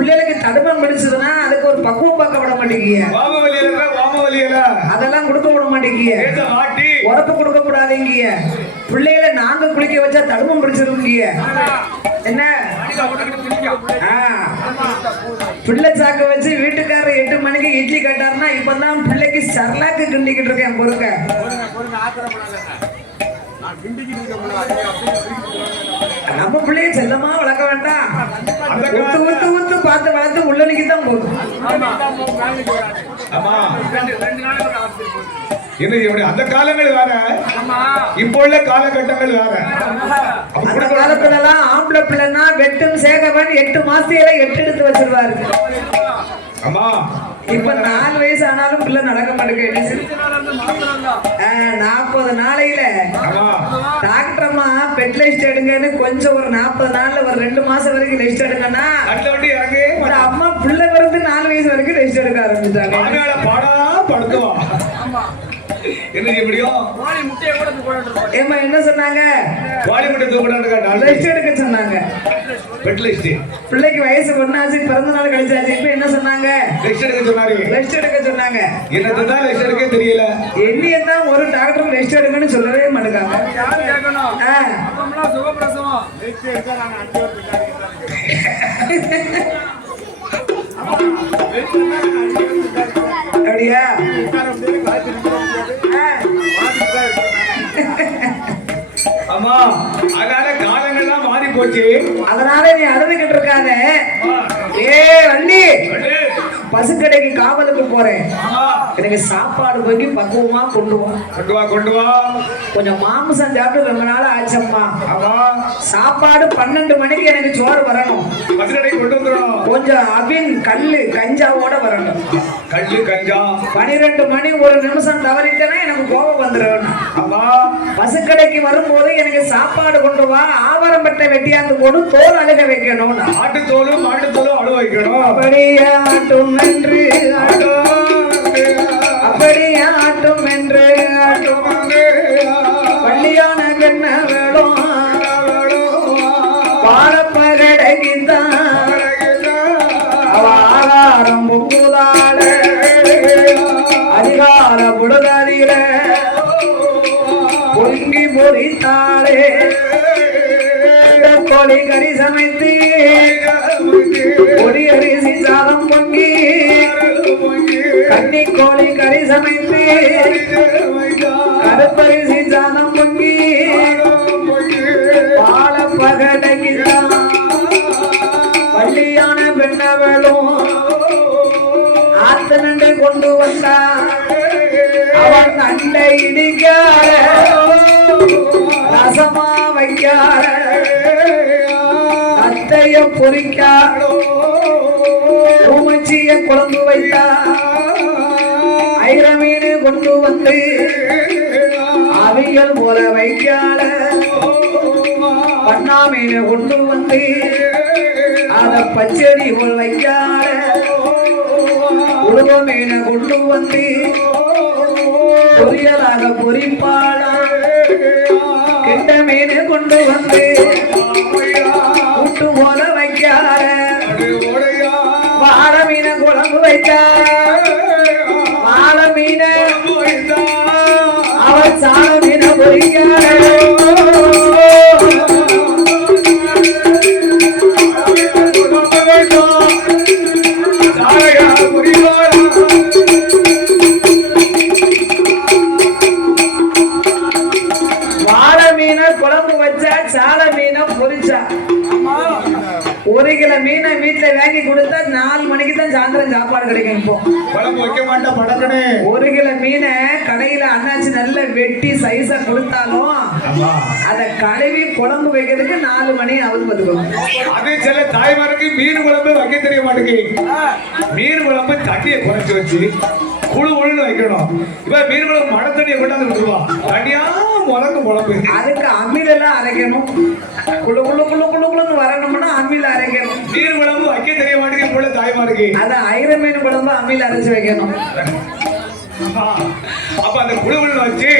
பிள்ளைகளுக்கு தடுமம் பிடிச்சதுன்னா அதுக்கு ஒரு பக்குவம் பார்க்க விட மாட்டேங்கிய. அதெல்லாம் கொடுக்க விட மாட்டேங்கிய. உரப்பு கொடுக்க கூடாதுங்கிய. பிள்ளைகளை நாங்க குளிக்க வச்சா தடுமம் பிடிச்சிருக்கிய. என்ன பிள்ளை சாக்க வச்சு வீட்டுக்காரர் 8 மணிக்கு இட்லி கட்டாருன்னா இப்பதான் பிள்ளைக்கு சர்லாக்கு கிண்டிக்கிட்டு இருக்கேன் பொறுக்க. நம்ம பிள்ளைய செல்லமா வளர்க்க வேண்டாம். ஊத்து பார்த்து வளர்த்து உள்ளனிக்கு தான் போதும். அந்த காலங்கள் வேற, இப்போ உள்ள காலகட்டங்கள் வேற. அந்த காலத்துல எல்லாம் ஆம்பளை பிள்ளைன்னா வெட்டும் சேகவன் 8 மாசத்தில 8 எடுத்து வச்சிருவாரு. இப்ப 4 வயசு ஆனாலும் பிள்ளை நடக்க மாட்டேங்குது. 40 நாளையில டாக்டர் அம்மா பெட் லிஸ்ட் எடுங்கன்னு கொஞ்சம் ஒரு 40 நாள்ல ஒரு 2 மாசம் வரைக்கும் லிஸ்ட் எடுங்கன்னா அம்மா பிள்ளை பிறந்து 4 வயசு வரைக்கும் லிஸ்ட் எடுக்க ஆரம்பிச்சிட்டாங்க. என்ன சொன்னாங்க? சொன்னாங்க பிள்ளைக்கு வயசு ஒண்ணாச்சு, பிறந்த நாள் கழிச்சாச்சு. இப்ப என்ன சொன்னாங்க? சொன்னாங்க. தெரியல. என்னையதான் ஒரு டாக்டர் ரெஸ்ட் எடுங்கன்னு சொல்லவே மாட்டேங்காங்க. அப்படியா? ஆமா, அதனால காலங்கள்லாம் மாறி போச்சு. அதனால நீ அழுதுகிட்டு இருக்காத. வள்ளி, பசுக்கடைக்கு காவலுக்கு போறேன். எனக்கு சாப்பாடு வாங்கி பக்குவமா கொண்டு வா. கொஞ்சம் மாமிசம் சாப்பிட்டு ரொம்ப நாள் ஆச்சம்மா. சாப்பாடு 12 மணிக்கு எனக்கு சோறு வரணும். கொஞ்சம் அபின் கல்லு கஞ்சாவோட வரணும். 12 மணி 1 நிமிஷம் தவறிட்டேன்னா எனக்கு கோபம் வந்துடும். பசுக்கடைக்கு வரும்போது எனக்கு சாப்பாடு கொண்டு வா. ஆவரம் பட்ட வெட்டியாந்து போடு, தோல் அழுக வைக்கணும். ஆட்டுத்தோலும் மாட்டுத்தோலும் அழுக வைக்கணும். அப்படியே ஆட்டும் என்று அப்படியே ஆட்டும் என்று வள்ளியான பெண்ண வேணும். பாரப்பகடைக்குத்தான் அவ ஆகாரம் பொங்குதாள அதிகார புடுதலில பொங்கி பொறித்தாளே. கோழி கறி சமைத்து பொடி அரிசி சாதம் பொங்கி கன்னி கோழி கறி சமைத்து கருப்பரிசி சாதம் பொங்கி பால பகடைக்குதான் வள்ளியான பெண்ணவளும் ஆத்தனண்டை கொண்டு வந்தா. அவன் அண்டை இடிக்கார ரசமா வைக்கார அத்தைய பொறிக்காரோ ஊமச்சிய குழம்பு வைத்தா. ஐரமீனு கொண்டு வந்து அவியல் போல வைக்கால. பண்ணா மீனை கொண்டு வந்து அத பச்சடி போல் வைக்கால. உருவ மீனை கொண்டு வந்து பொரியலாக பொறிப்பாளா. கெட்ட மீனை கொண்டு வந்து கூட்டு போல வைக்கார. வாழ மீன குழம்பு வைத்தா. வாழ மீன அவள் சால மீன பொறிக்கார. வாழ மீன குழம்பு வச்சா, சால மீன பொறிச்சா. 1 கிலோ மீனை வீட்டுல வாங்கி கொடுத்தா 4 மணிக்கு தான் சாயந்தரம் சாப்பாடு கிடைக்கும். இப்போ வைக்க மாட்டேன் படக்கணே. 1 கிலோ மீனை கடையில அண்ணாச்சி நல்ல வெட்டி சைஸா கொடுத்தாலும் அத கழுவி குழம்பு வைக்கிறதுக்கு 4 மணி ஆகுது. அதே சில தாய்மாருக்கு மீன் குழம்பு வைக்க தெரிய மாட்டேங்குது. மீன் குழம்பு தண்ணியை குறைச்சு வச்சு குழு குழுன்னு வைக்கணும். இப்ப மீன் குழம்பு மழை தண்ணியை கொண்டாந்து விட்டுருவான். தனியா முழங்கு குழம்பு. அதுக்கு அம்மில எல்லாம் அரைக்கணும். குழு குழு குழு குழு குழுன்னு வரணும்னா அம்மில அரைக்கணும். மீன் குழம்பு வைக்க தெரிய மாட்டேங்குது போல தாய்மாருக்கு. அத ஐர மீன் குழம்பு அம்மில அரைச்சு வைக்கணும். அப்ப அந்த குழுவுன்னு வச்சு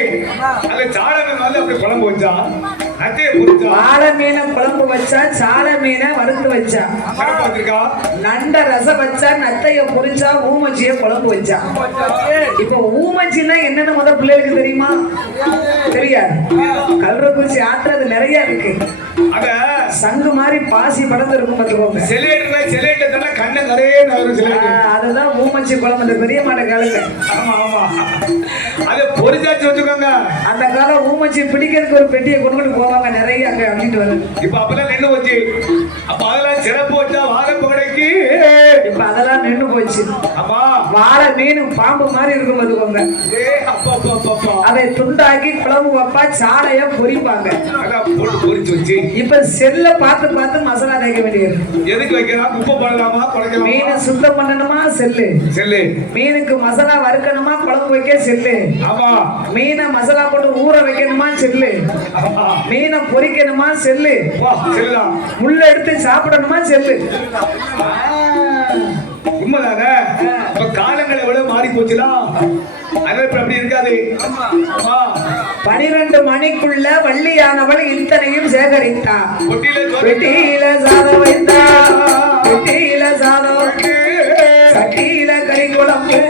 அந்த சாட மீன் வந்து அப்படி குழம்பு வச்சா வாழை மீனை குழம்பு வச்சா, சாலை மீனை வறுத்து வச்சா, நண்ட ரசம் வச்சா, நத்தைய பொரிச்சா, ஊமச்சிய குழம்பு வச்சா. இப்ப ஊமச்சின்னா என்னன்னு முதல் பிள்ளைகளுக்கு தெரியுமா? தெரியாது. கல்றக்குறிச்சி ஆற்றுறது நிறைய இருக்கு. சங்கு மாதிரி பாசி படந்து இருக்கும் பார்த்துக்கோங்க. அதுதான் ஊமச்சி குழம்பு. அந்த பெரிய மாட்ட காலத்துல பொரிச்சாச்சு வச்சுக்கோங்க. அந்த காலம் ஊமச்சி பிடிக்கிறதுக்கு ஒரு பெட்டியை கொண்டு போவாங்க நிறைய அங்க அப்படின்ட்டு வருது. இப்ப அப்பெல்லாம் நின்று போச்சு. அப்ப அதெல்லாம் சிறப்பு வச்சா வாழை பகடைக்கு இப்ப அதெல்லாம் நின்று போச்சு. ஆமா, வாழை மீன் பாம்பு மாதிரி இருக்கும் பார்த்துக்கோங்க. அதை துண்டாக்கி குழம்பு வைப்பா, சாலைய பொரிப்பாங்க. பொரிச்சு வச்சு இப்ப செல்ல பார்த்து பார்த்து மசாலா தேய்க்க வேண்டியது. எதுக்கு வைக்கலாம்? உப்பு போடலாமா, குறைக்கலாமா? மீனை சுத்தம் பண்ணணுமா செல்லு. செல்லு. மீனுக்கு மசாலா வறுக்கணுமா, குழம்பு வைக்க செல்லு. ஆமா. மீனை மசாலா போட்டு ஊற வைக்கணுமா செல்லு. மீனை பொரிக்கணுமா செல்லு. செல்லுதான். முள்ள எடுத்து சாப்பிடணுமா செல்லு. உண்மைதானே? இப்ப காலங்கள் எவ்வளவு மாறி போச்சுலாம். அதனால இப்ப அப்படி இருக்காது. 12 மணிக்குள்ள வள்ளியானவள் இத்தனையும் சேகரித்தா. வெட்டியில சாதம் வைத்தா, வெட்டியில சாதம், சட்டியில கறி குழம்பு,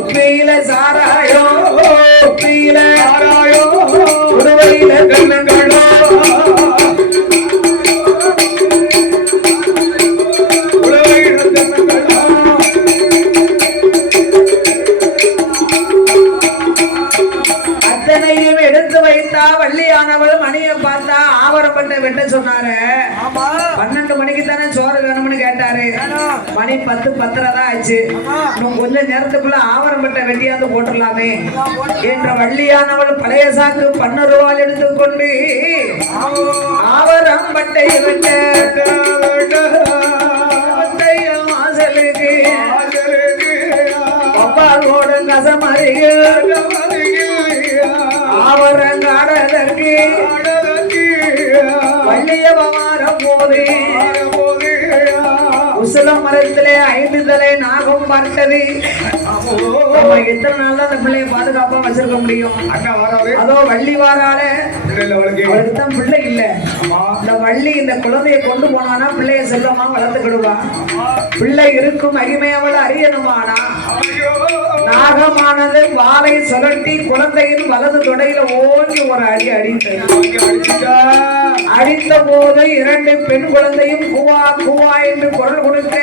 உப்பியில சாராயோ, உப்பியில சாராயோ, உருவையில கண்ணங்களோ, வள்ளியானவள் மணியை பார்த்தா ஆவரப்பட்ட வெட்ட சொன்னாரு. 12 மணிக்கு தானே சோறு வேணும்னு கேட்டாரு. மணி 10 10:30 தான் ஆச்சு. இன்னும் கொஞ்ச நேரத்துக்குள்ள ஆவரப்பட்ட வெட்டியாந்து போட்டுடலாமே என்ற வள்ளியானவள் பழைய சாக்கு 12 ரூபாய் எடுத்துக்கொண்டு ஆவரம் பட்டையை வெட்ட வாசலுக்கு அப்பாவோடு கசமருகில் ஆவரங்காடதற்கு வள்ளியவாரம் போது உசுல மரத்திலே 5 தலை நாகம் பார்த்தது. நம்ம எத்தனை நாள் தான் அந்த பிள்ளைய பாதுகாப்பா வச்சிருக்க முடியும்? அதோ வள்ளி வாரால அவளுக்கு தான் பிள்ளை இல்ல. இந்த வள்ளி இந்த குழந்தைய கொண்டு போனானா பிள்ளைய செல்லமா வளர்த்துக்கிடுவா. பிள்ளை இருக்கும் மகிமை அவள் அறியணுமானா நாகமானது வாளை சுழட்டி குழந்தையின் வலது தொடையில ஓங்கி ஒரு அடி அடித்த போது 2 பெண் குழந்தையும் கூவா கூவா என்று குரல் கொடுக்க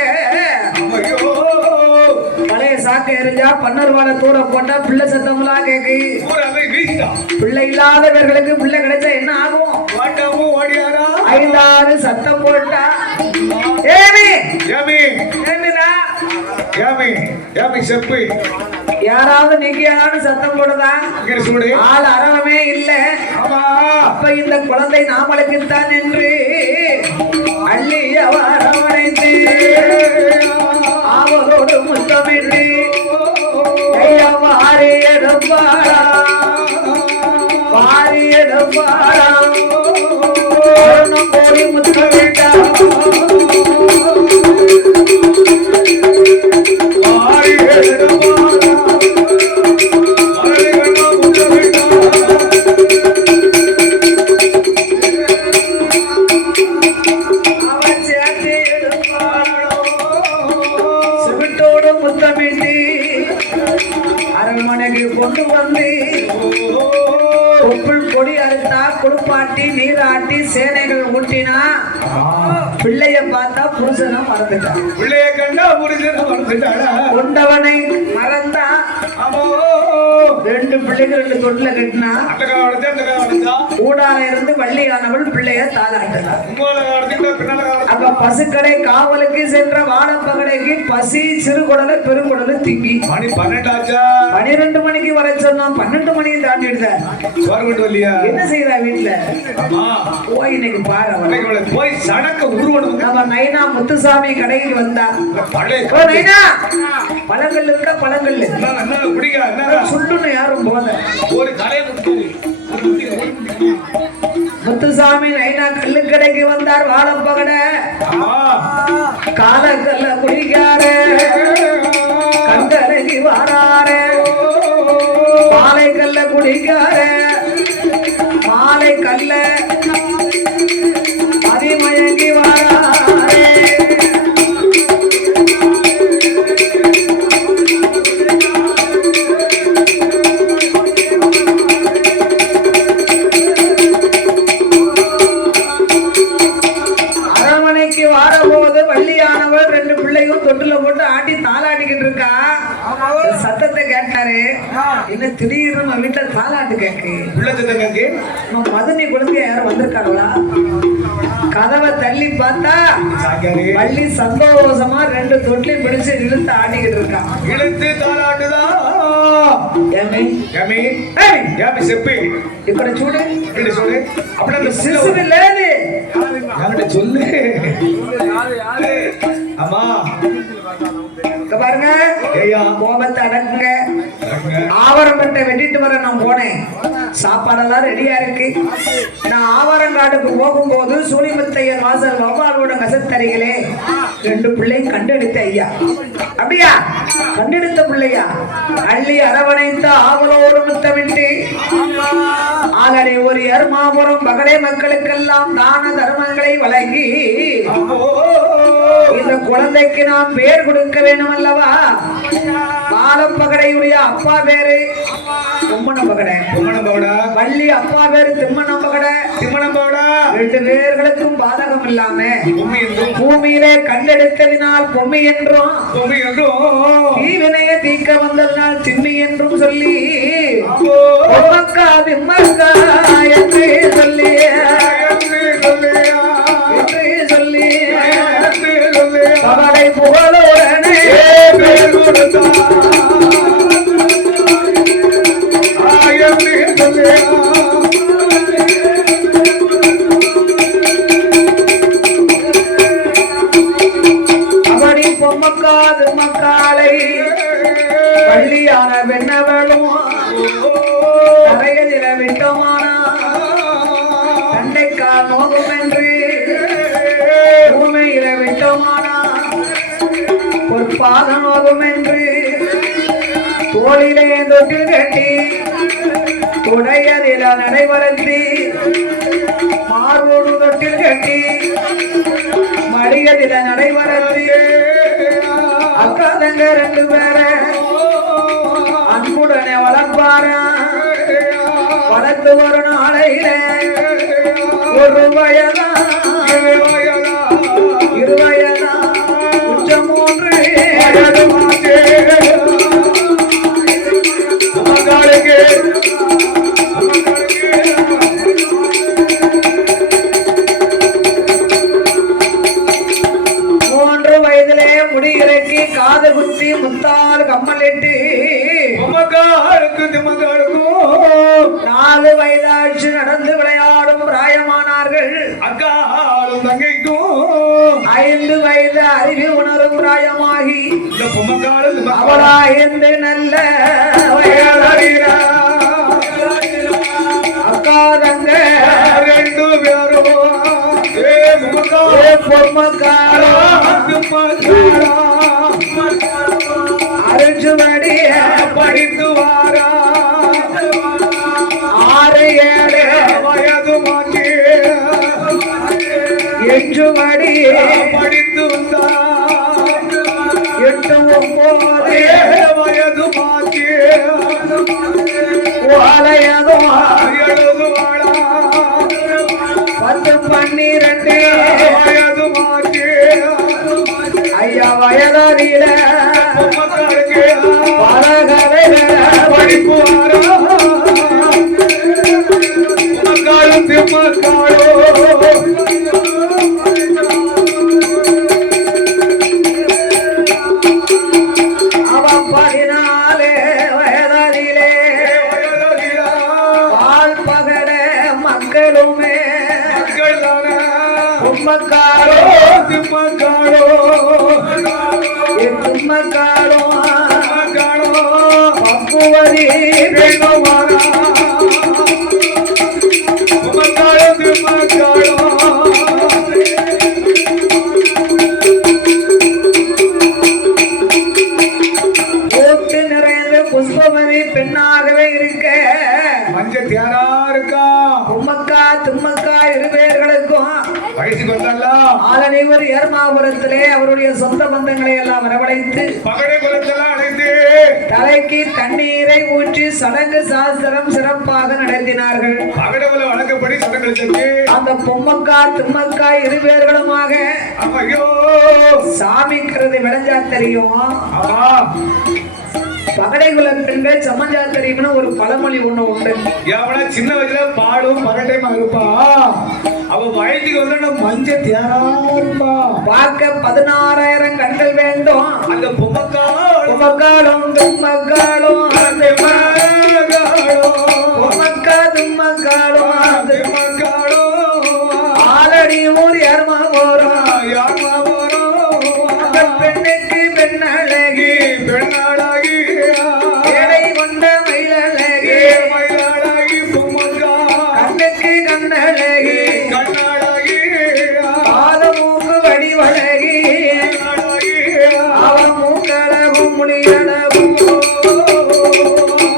பழைய சாக்க எரிஞ்சா 12 ரூபாய் தூர போட்டா பிள்ளை சத்தம்லாம் கேக்கு. பிள்ளை இல்லாதவர்களுக்கு பிள்ளை கிடைச்சா என்ன ஆகும்? 5-6 சத்தம் போட்டா யாராவது நீங்க யாராவது சத்தம் போடுதா? ஆள் அறவே இல்ல. அப்ப இந்த குழந்தை நாமளுக்குத்தான் என்று அள்ளி அவரவணைத்து அவரோடு முத்தமிட்டு வாரியடப்பாரா வாரியடப்பாரா போடி முத்தமிட்டா கொண்டு வந்து கொப்புள் கொடி அறுத்தா குளிப்பாட்டி நீராட்டி சேனைகள் ஊட்டினா பிள்ளைய பார்த்தா புருஷனை மறந்துட்டான். பிள்ளைய கண்டா புருஷனை மறந்துட்டாளா? கொண்டவனை மறந்தா 2 பிள்ளைகள் 2 தொட்டில கட்டினா ஊடால இருந்து வள்ளியானவள் பிள்ளைய தாளாட்டினார். அப்ப பசுக்கடை காவலுக்கு சென்ற வாழப்பகடைக்கு பசி சிறுகுடலை பெருங்குடலை திங்கி 12 மணிக்கு வர சொன்னோம். 12 மணிக்கு தாண்டிடுத என்ன செய்யறா வீட்டுல போய் இன்னைக்கு பாரு போய் சடக்க உருவணும். நம்ம நைனா முத்துசாமி கடைக்கு வந்தா நைனா பழங்கள் இருக்க பழங்கள் சுள்ளுன்னு யாரும் போத ஒரு கலை முத்துசாமி நைனா கல்லு கடைக்கு வந்தார். வாழப்பகடை காலக்கல்ல குடிக்காரு கண்கலகி வாராரு பாலை கல்ல குடிக்காரு மாலை கல்ல என்ன திடீர்னு நம்ம வீட்டுல தாலாட்டு கேக்கு உள்ளதுக்கு நம்ம மதனி குழந்தை யாரும் வந்திருக்காங்களா? கதவை தள்ளி பார்த்தா வள்ளி சந்தோஷமா 2 தொட்டிலையும் பிடிச்சு இழுத்து ஆடிக்கிட்டு இருக்கான். இழுத்து தாலாட்டுதான் చెప్పి ఇక్కడ చూడు చూడు అప్పుడు శిశువు లేదు சொல்லு அம்மா பாருங்க கோபத்தை அடக்குங்க. ஆவரம்பட்டை வெட்டிட்டு வர நான் போனேன். சாப்பாடெல்லாம் ரெடியா இருக்கு. நான் ஆவரங்காட்டுக்கு போகும்போது சூனிமத்தையன் வாசல் வவ்வாலோட கசத்தறிகளே 2 பிள்ளையும் கண்டெடுத்த ஐயா. அப்படியா? கண்டெடுத்த பிள்ளையா? அள்ளி அரவணைத்த ஆவலோடு முத்தமிட்டு ஆகடே ஒரு எருமாபுரம் பகடை மக்களுக்கெல்லாம் தான தர்மங்களை வழங்கி இந்த குழந்தைக்கு நாம் பேர் கொடுக்க வேண்டும் அல்லவா? பாலப்பகடையுடைய அப்பா பேரு கும்மணம்பகடை, வள்ளி அப்பா பேரு திம்மணம்பகடை. 2 பேர்களுக்கும் பாதகம் இல்லாம பூமியிலே கண்டெடுத்ததினால் பொம்மி என்றும் தீவினைய தீக்க வந்ததனால் திம்மி என்றும் சொல்லி பொம்மக்கா திம்மக்கா என்று சொல்லி பகடை புகழோடனே அப்படி பொம்மக்கா திம்மக்காலை பள்ளியான வெண்ணவளும் தரையதில விட்டோமானா தண்டைக்கா நோகும் என்று பூமையில விட்டோமானா பொற்பாத நோகும் என்று தோளிலே தொட்டில் கட்டி துடையதில நடைபெறுத்தி மார்போடு தொட்டில் கட்டி மடியதில நடைபெறுத்தி அக்கா தங்க 2 பேரை அன்புடனே வளர்ப்பாரா. வளர்த்து ஒரு நாளையில 1 வயதா 2 வயதா உச்சம் 3 வயதிலே முடி இறக்கி காது குத்தி முத்தால் கம்மலிட்டு 4 வயதாட்சி நடந்து விளையாடும் பிராயமானார்கள். அக்காலும் தங்கைக்கும் 5 வயது அறிவு உணரும் பிராயமாகி அவளாய்ந்து நல்ல அக்கா தங்க 2 பேரும் பொம்மக்காரோ அரைச்சுமடி படித்து வாரா 6 7 வயது மாற்றி 8 மடி படித்து வந்தா 8 9 வயது மாற்றி வாழையதும் எழுதுவாளா 10 12 வயது மாற்றி ஐயா வயதாரியில பலகலையில படிப்பு மக்களும் திம்மக்காளோ அவன் 14 வயதாரியிலே பால் பகட மக்களுமே கும்மக்காளோ திம்மக்காளோ திம்மக்காளோ பக்குவரி பெண்ணுமானா கும்மக்காளோ திம்மக்காளோ போட்டு நிறைந்த புஷ்பமதி பெண்ணாகவே இருக்க மஞ்சள் தேரா இருக்கா. கும்மக்கா திம்மக்கா 2 பேர்களுக்கும் வயசுக்கு வந்தாலும் ஆலனிவர் ஏர்மாபுரத்திலே அவருடைய சொந்த பந்தங்களை எல்லாம் வரவழைத்து பகடை குலத்தெல்லாம் அழைத்து தலைக்கு தண்ணீரை ஊற்றி சடங்கு சாஸ்திரம் சிறப்பாக நடத்தினார்கள். பகடை குல வழக்கப்படி சடங்குகள் செஞ்சு அந்த பொம்மக்கா திம்மக்கா 2 பேர்களுமாக ஐயோ சாமிக்கிறது விளைஞ்சா தெரியும். பகடை குல பெண்கள் சமஞ்சாத்தரியும்னு ஒரு பழமொழி ஒண்ணு உண்டு. எவனா சின்ன வயசுல பாடும் பகட்டைமா இருப்பா, அவ வயதுக்கு வந்து மஞ்சள் தேரா இருப்பா. பார்க்க 16,000 கண்கள் வேண்டும். அந்த பொம்மக்காலும் தும்மக்காலும் தும்மக்காலும் பொம்மக்கா தும்மக்காலும் ஆலடி ஊர் யாருமா போறோம். அந்த பெண்ணுக்கு பெண்ணழகி ஏழை கொண்ட மயிலழகி கண்ணுக்கு கண்ணழகி பாதமூக்கு வடிவழகி அவன் மூக்களவும் முடியளவும்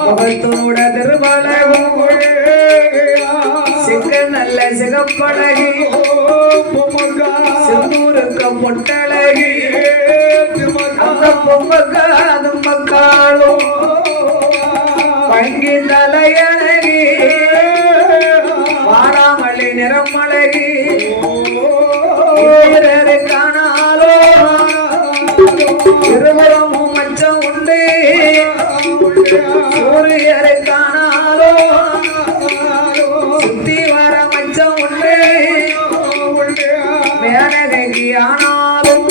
முகத்தோட திருமலவும் சிக்க நல்ல சிகப்பழகி செந்தூருக்க பொட்டழகி அந்த பொம்மக்கா தும்மக்காலும் பங்கி தலையழகி வாடாமல்லி நிறமழகி காணாலோ இருபுறமும் மச்சம் உண்டு சூரியரை காணாலோ சுத்தி வர மச்சம் உண்டு மேனகி ஆனாலும்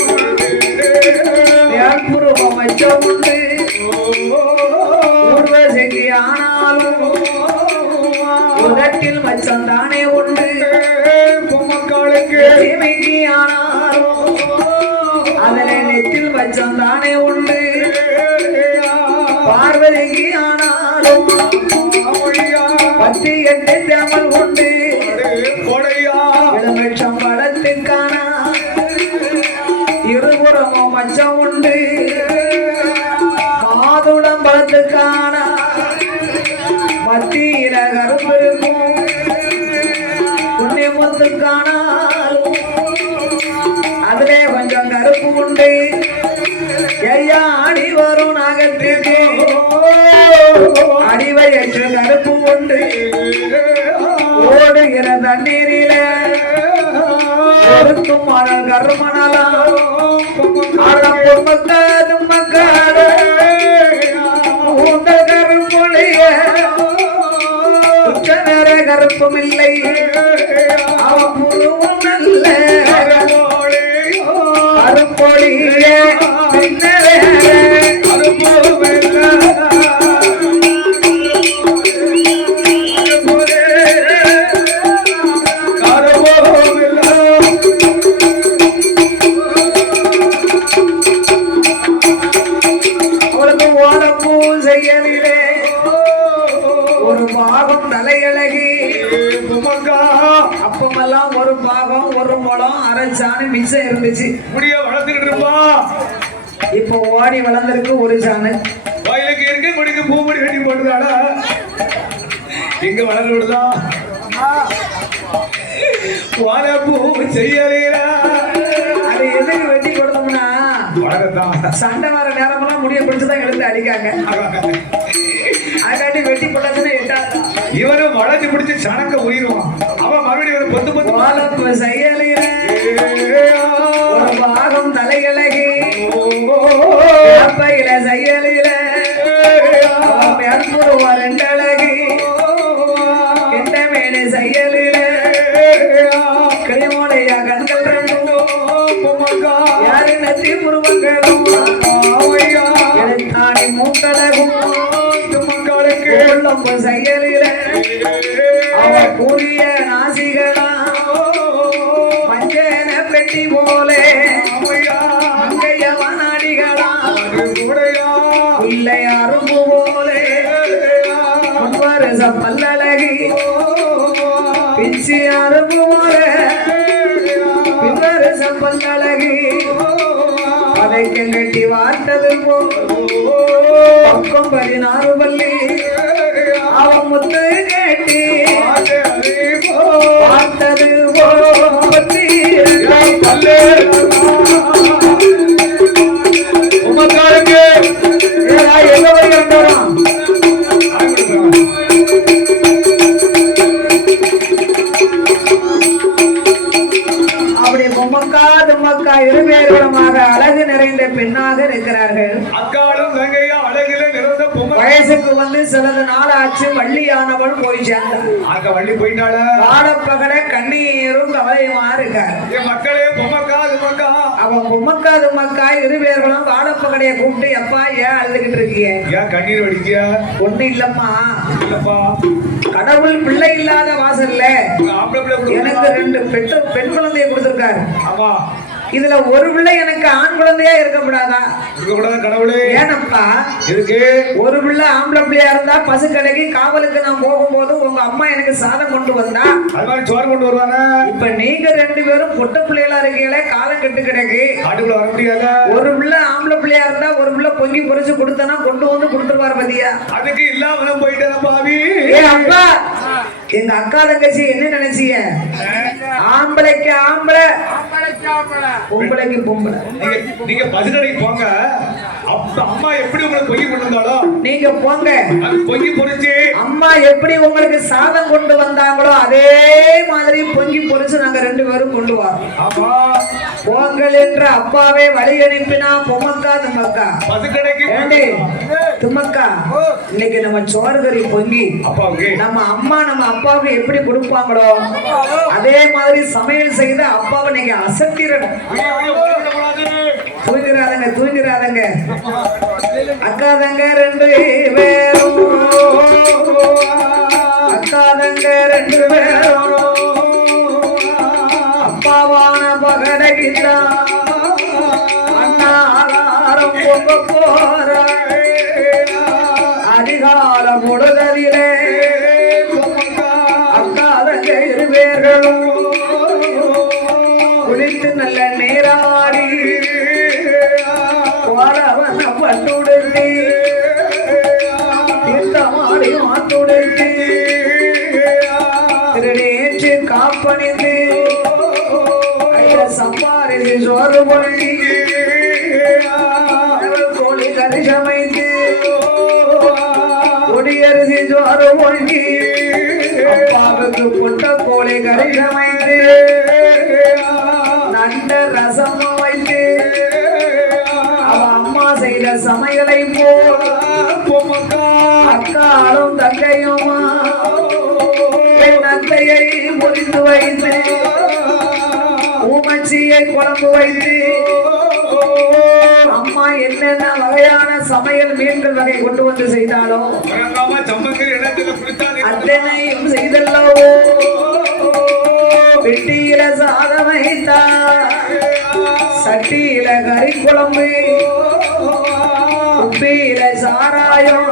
மேற்புருவம் மச்சம் உண்டு ஊர்வசிக்கு ஆனாலும் உதட்டில் மச்சம் தானே உண்டு சீமைக்கு ஆனாலும் அதிலே நெத்தில் மச்சம் தானே உண்டு பார்வதிக்கு ஆனாலும் 18 தேமல் உண்டு இளமட்சம் பழத்துக்கான இருபுறமும் மச்சம் உண்டு மாதுளம் பழத்துக்கான மத்தியில கருப்பு இருக்கும் புண்ணியமத்துக்கானாலும் அதிலே கொஞ்சம் கருப்பு உண்டு ஐயா அடி வரும் நாகத்திற்கு அடிவையற்ற கருப்பு உண்டு ஓடுகிற தண்ணீரில ஒருக்கும் மணல் கருமணலாம் பொம்மக்காதும் மக்காடு உங்கள் கரும்பொழிய உச்ச வேற கருப்பும் இல்லை அவன் புருவம் நல்ல கரும்பொழிய அவளுக்கு ஓடப்பூ செய்யலிலே ஒரு பாகம் தலையழகி அப்பமெல்லாம் ஒரு பாகம் ஒரு முளம் அரைச்சாணி மிச்சம் இருந்துச்சு. முடிய வளர்த்துக்கிட்டு இருப்பா. இப்போ ஓடி வளர்ந்திருக்கு ஒரு சாணு. வயலுக்கு இருக்க முடிக்கு பூமடி கட்டி போட்டுதாடா எங்க வளர விடுதா வாழப்பூ செய்யலீரா. அது எதுக்கு வெட்டி கொடுத்தோம்னா வளரத்தான் சண்டை வர நேரமெல்லாம் முடிய பிடிச்சுதான் எடுத்து அடிக்காங்க. அதுக்காண்டி வெட்டி போட்டாச்சுன்னா எட்டாது. இவனும் வளர்ச்சி பிடிச்சு சணக்க உயிரும். அவன் மறுபடியும் பொத்து பொத்து வாழப்பு செய்யலீர ஒரு பாகம் தலையழகி அப்பையில செய்யலீர மேற்புருவா ரெண்டழகி எந்த மேலே செய்யலீர கிளிமோடைய கண்கள் ரெண்டும் யாரு நத்தி புருவங்களும் எழுத்தாணி மூக்கழகும் உள்ளம்பு செய்யலீர அவ கூறிய நாசிகளா மஞ்சன பெட்டி போலே மங்கைய வனாடிகளா இல்லை அரும்பு போலே முன்வரச பல்லழகி பிச்சி அரும்பு போலே பின்வரச பல்லழகி பதைக்க கட்டி வார்த்தது போ பக்கம் 16 பள்ளி அவன் முத்து கேட்டி பார்த்தது உமக்காருக்கு எங்க வருகிறோம். அப்படி பொம்மக்கா தும்மக்கா இருவேறுடமாக அழகு நிறைந்த பெண்ணாக இருக்கிறார்கள். அக்காலும் தங்கையா அழகில சிலது நாள் ஆச்சு வள்ளியானவள் போய் சேர்ந்தாள். அங்க வள்ளி போயிட்டாள. வாழப்பகல கண்ணீரும் கவலையுமா இருக்கார். என் மக்களே பொம்மக்கா தும்மக்கா. அவன் பொம்மக்கா தும்மக்கா இருவேர்களும் வாழப்பகடைய கூப்பிட்டு எப்பா ஏன் அழுதுகிட்டு இருக்கிய? ஏன் கண்ணீர் வடிக்கிய? ஒண்ணு இல்லம்மா, இல்லப்பா, கடவுள் பிள்ளை இல்லாத வாசல்ல எனக்கு 2 பெண் குழந்தைய கொடுத்திருக்காரு. ஆமா, இதுல ஒரு பிள்ளை எனக்கு ஆண் குழந்தையா இருக்கக்கூடாதா? இருக்கக்கூடாது கடவுளே. ஏனப்பா? இருக்கு. ஒரு பிள்ளை ஆம்பளை பிள்ளையா இருந்தா பசு கடைக்கு காவலுக்கு நான் போகும்போது உங்க அம்மா எனக்கு சாதம் கொண்டு வந்தா அது மாதிரி சோறு கொண்டு வருவாங்க. இப்ப நீங்க 2 பேரும் பொட்ட பிள்ளைகளா இருக்கீங்களே, காலம் கெட்டு கிடக்கு. காட்டுக்குள்ள வர முடியாத. ஒரு பிள்ளை ஆம்பளை பிள்ளையா இருந்தா ஒரு பிள்ளை பொங்கி பொறிச்சு கொடுத்தனா கொண்டு வந்து கொடுத்துருவாரு பத்தியா? அதுக்கு இல்லாம போயிட்டேன் பாவி. ஏ அப்பா, எங்க அக்கா தங்கச்சி என்ன நினைச்சீங்க? ஆம்பளைக்கு ஆம்பளை, பொம்பளைக்கு பொம்பளை. நீங்க பசுக்கடைக்கு போங்க. அப்ப அம்மா எப்படி உங்களுக்கு பொங்கி கொண்டு வந்தாலும் நீங்க போங்க. அது பொங்கி பொறிச்சு அம்மா எப்படி உங்களுக்கு சாதம் கொண்டு வந்தாங்களோ அதே மாதிரி பொங்கி பொறிச்சு நாங்க 2 பேரும் கொண்டு வரோம். ஆமா, பொங்கல் என்ற அப்பாவே வழி அனுப்பினா பொம்மக்கா தும்மக்கா. பசுக்கடைக்கு ஏண்டி தும்மக்கா, இன்னைக்கு நம்ம சோறு கறி பொங்கி அப்பாவுக்கு நம்ம அம்மா நம்ம அப்பாவுக்கு எப்படி கொடுப்பாங்களோ அதே மாதிரி சமையல் செய்து அப்பாவை நீங்க அசத்திரணும். தூங்கிறாதங்க தூங்கிறாதங்க. அக்கா தங்க 2 பேரும், அக்கா தங்க 2 பேரும் அப்பாவான பகடகிதான் அண்ணா ஆகாரம் பொங்க போற அதிகால முடுதலிலே அக்கா தங்க 2 பேர்களும் குளித்து நல்ல நீராடி வாழவன பட்டுடுத்தி தீர்த்தமாடி மாட்டுடுத்தி திருநேற்று காப்பணிந்து சம்பாரிசி சோறு பொழி கோழி கறி சமைத்து கொடியரிசி சோறு பொழி அப்பாவுக்கு புட்ட கோழி கறி சமைத்து நண்ட ரசம் வைத்து அவ அம்மா செய்த சமையலை போல் அக்காலும் தங்கையுமா என் தந்தையை பொறித்து வைத்து ஊமச்சியை குழம்பு வைத்து அம்மா என்னென்ன வகையான சமையல் மீன்கள் வகை கொண்டு வந்து செய்தாலோ அத்தனையும் செய்தல்லோ. பெட்டியில சாதம் வைத்தா, சட்டியில கறி குழம்பு, உப்பியில சாராயம்,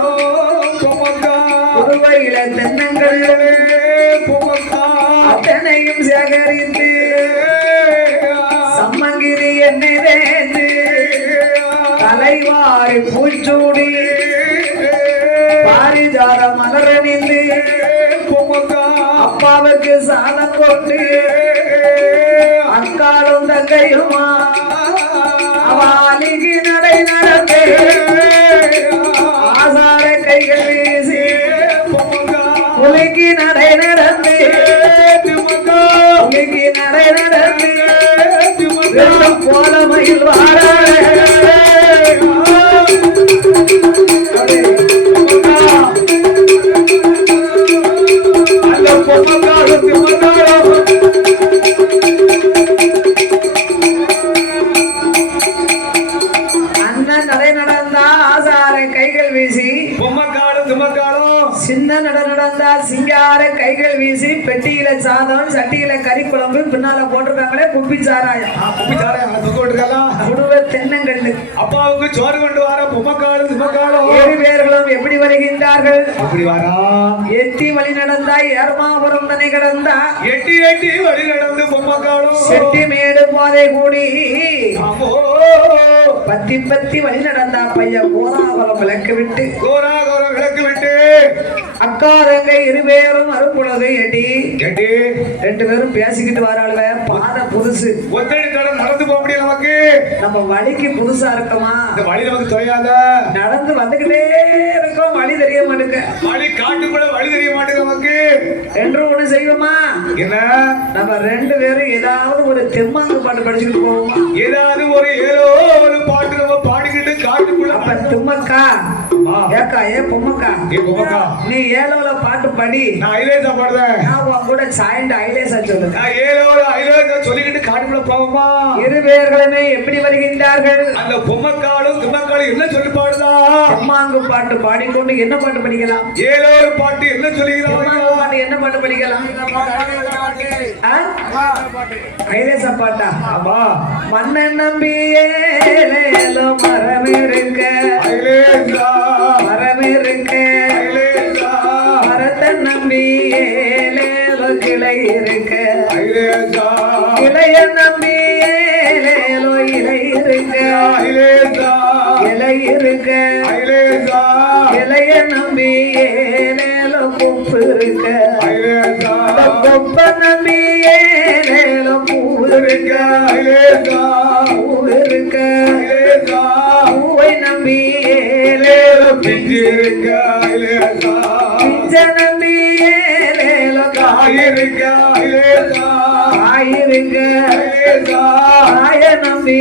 புதுவையில தென்னங்கள் அத்தனையும் சேகரித்து சம்மங்கிரி எண்ணெய் தேர்ந்து தலைவாரி பூச்சூடி பாரிஜாத மலரணிந்து அப்பாவுக்கு சாதம் கொண்டு அக்காலும் தங்கையுமா அவளிக்கு நடை நடந்து ஆசார கைகள் வீசி புலிக்கு நடை நடந்து புலிக்கு நடை நடந்து போலமையில் வாழ அண்ணன் நடை நடந்தா ஆசார கைகள் வீசி சின்ன நட நடந்தா சிங்கார கைகள் வீசி பெட்டியில சாதம் சட்டியில கறி குழம்பு பின்னால போட்டிருக்காங்களே குப்பி சாராயம் குடுவ தென்னங்கண்ணு அப்பாவுக்கு சோறு கொண்டு வர பொம்மக்காலும் தும்மக்காலும் 7 பேர்களும் எப்படி வருகின்றார்கள்? அப்படி வரா எட்டி வழி நடந்தா ஏர்மாபுரம் தனை கடந்தா எட்டி எட்டி வழி நடந்து பொம்மக்காலும் செட்டி மேடு பாதை கூடி பத்தி பத்தி வழி நடந்தா பையன் கோராவரம் விளக்கு விட்டு அக்கா தங்கை 2 பேரும் அரும்புலது எட்டி 2 பேரும் பேசிக்கிட்டு வராளுவ. பாதை புதுசு, ஒத்தடி தடம் நடந்து போக முடியல. நமக்கு நம்ம வழிக்கு புதுசா இருக்கமா? இந்த வழி நமக்கு தெரியாத நடந்து வந்துகிட்டே இருக்கோம், வழி தெரிய மாட்டேங்க. வழி காட்டுக்குள்ள வழி தெரிய மாட்டேங்குது நமக்கு. என்று ஒண்ணு செய்வோமா? என்ன? நம்ம 2 பேரும் ஏதாவது ஒரு தெம்மாங்கு பாட்டு படிச்சுக்கிட்டு போவோமா? ஏதாவது ஒரு ஏதோ ஒரு பாட்டு நம்ம பாடிக்கிட்டு காட்டுக்குள்ள. அப்ப தும்மக்கா ஏக்கா ஏ பொம்மக்கா நீ ஏலோல பாட்டு படி நான் ஐலேசா பாடுறேன். நான் உன் கூட சாயண்டு ஐலேசா சொல்லு. நான் ஏலோல ஐலேசா சொல்லிக்கிட்டு காட்டுக்குள்ள போவோமா? இரு பேர்களுமே எப்படி வருகின்றார்கள்? அந்த பொம்மக்காலும் திம்மக்காலும் என்ன சொல்லி பாடுதா? அம்மாங்கு பாட்டு பாடிக்கொண்டு என்ன பாட்டு படிக்கலாம்? ஏலோரு பாட்டு என்ன சொல்லுகிறாங்க? பாட்டு என்ன பாட்டு படிக்கலாம்? ஐலேசா பாட்டா? ஆமா. மன்னன் நம்பி ஏலேலோ மரம் இருக்க ஐலேசா மரம் இருக்க ஐலேசா மரத்தை நம்பி ஏலேலோ கிளை இருக்க ஐலேசா இளைய நம்பி ஏலேலோ இலை இருக்க ஐலேசா இலை இருக்க ஐலேசா இளைய நம்பி ஏலேலோ கொப்பு இருக்க ஐலேசா கொப்ப நம்பி ஏலேலோ பூ இருக்க ஐலேசா பூ இருக்க ஐலேசா பூவை நம்பி ஏலேலோ பிஞ்சு இருக்க ஐலேசா பிஞ்ச நம்பி ஏலேலோ காயிருக்க ஐலேசா காயிருக்க ஐலேசா காய நம்பி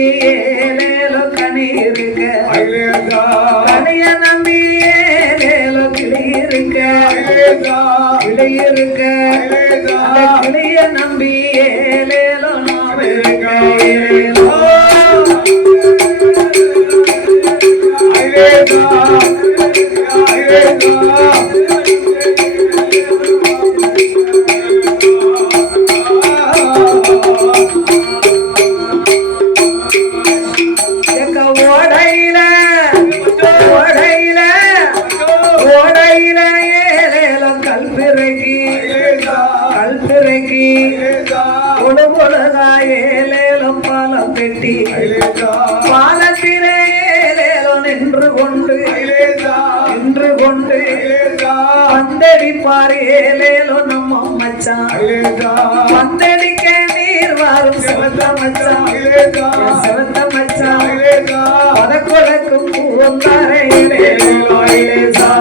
ஏலேலோ கனி இருக்க ஐலேசா கனிய நம்பி ஏலேலோ கிளி இருக்க ஐலேசா கிளி இருக்க ஐலேசா அந்த கிளிய நம்பி ஏலேலோ நாம் இருக்க ஏலேலோ ஐலேசா ஐலேசா எங்க ஓடையில ஓடையில ஓடையில ஏலேலோ கல்பிறக்கி கல்பிறக்கி பொழு பொழுதா ஏலேலோ பாலம் பெட்டி பாலத்திலே ஏலேலோ நின்று கொண்டு நின்று கொண்டு பந்தடிப்பார் ஏலேலோ நம்ம மச்சான் பந்தடிக்க நீர் வாரும் சிவந்த மச்சான் சிவந்த மச்சான் பதக்கொடக்கும் பூவந்தார ஏலேலோ ஐலேசா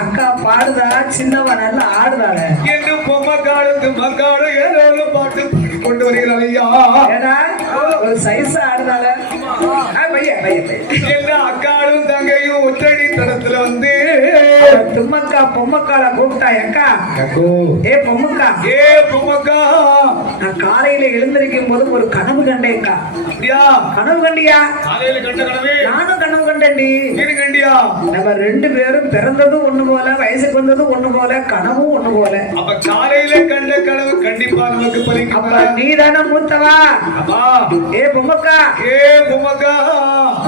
அக்கா பாடுதா சின்னவன் நல்லா ஆடுதாள என்று பொம்மக்காலத்து மக்காலும் ஏதோ பாட்டு கொண்டு வருகிறார் ஐயா. ஏடா ஒரு சைஸா ஆடுதாள பையன் பையன் என்ன அக்காலும் தங்கையும் ஒற்றடி தடத்துல வந்து தும்மக்கா பொம்மக்கால கூப்பிட்டா அக்கா ஏ பொம்மக்கா ஏ பொம்மக்கா நான் காலையில எழுந்திருக்கும் போது ஒரு கனவு கண்டேன்க்கா. அப்படியா? கனவு கண்டியா? காலையில கண்ட கனவே நானும் கனவு கண்டேன்டி. நீனு கண்டியா? நம்ம ரெண்டு பேரும் பிறந்ததும் ஒண்ணு போல வயசுக்கு வந்ததும் ஒண்ணு போல கனவும் ஒண்ணு போல. அப்ப காலையில கண்ட கனவு கண்டிப்பா நமக்கு பலிக்கும். அப்ப நீ தானே மூத்தவா? அப்பா ஏ பொம்மக்கா ஏ பொம்மக்கா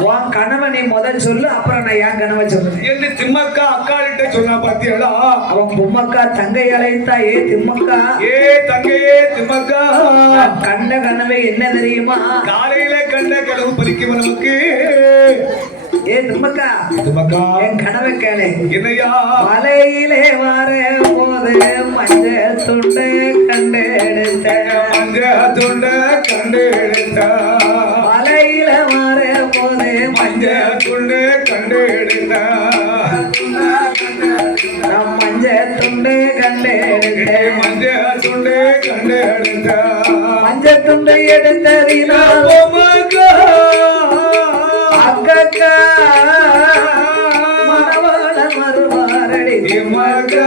உன் கனவை நீ முதல் சொல்லு, அப்புறம் நான் என் கனவை சொல்லுவேன் என்று திம்மக்கா அக்காளிட்ட சொன்னா பாத்தியாடா? அவன் பொம்மக்கா தங்கை அழைத்தா. ஏ திம்மக்கா ஏ தங்கையே திம்மக்கா நான் கண்ட கனவை என்ன தெரியுமா? காலையில கண்ட கனவு பலிக்கும் நமக்கு. ஏ திம்மக்கா திம்மக்கா என் கனவை கேளு. என்னையா? மலையிலே வர போது மஞ்ச துண்டு கண்டெடுத்த மஞ்ச துண்ட கண்டு எடுத்த மலையில வர போது மஞ்ச துண்டு கண்டு எடுத்த நான் மஞ்ச துண்டு கண்டெடுத்த மஞ்ச துண்டு கண்டு எடுத்த மஞ்ச துண்டு எடுத்ததினால் பொம்மக்கா அக்கா மணவாள மறுவாரடி திம்மக்கா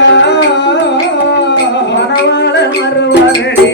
மணவாள மறுவாரடி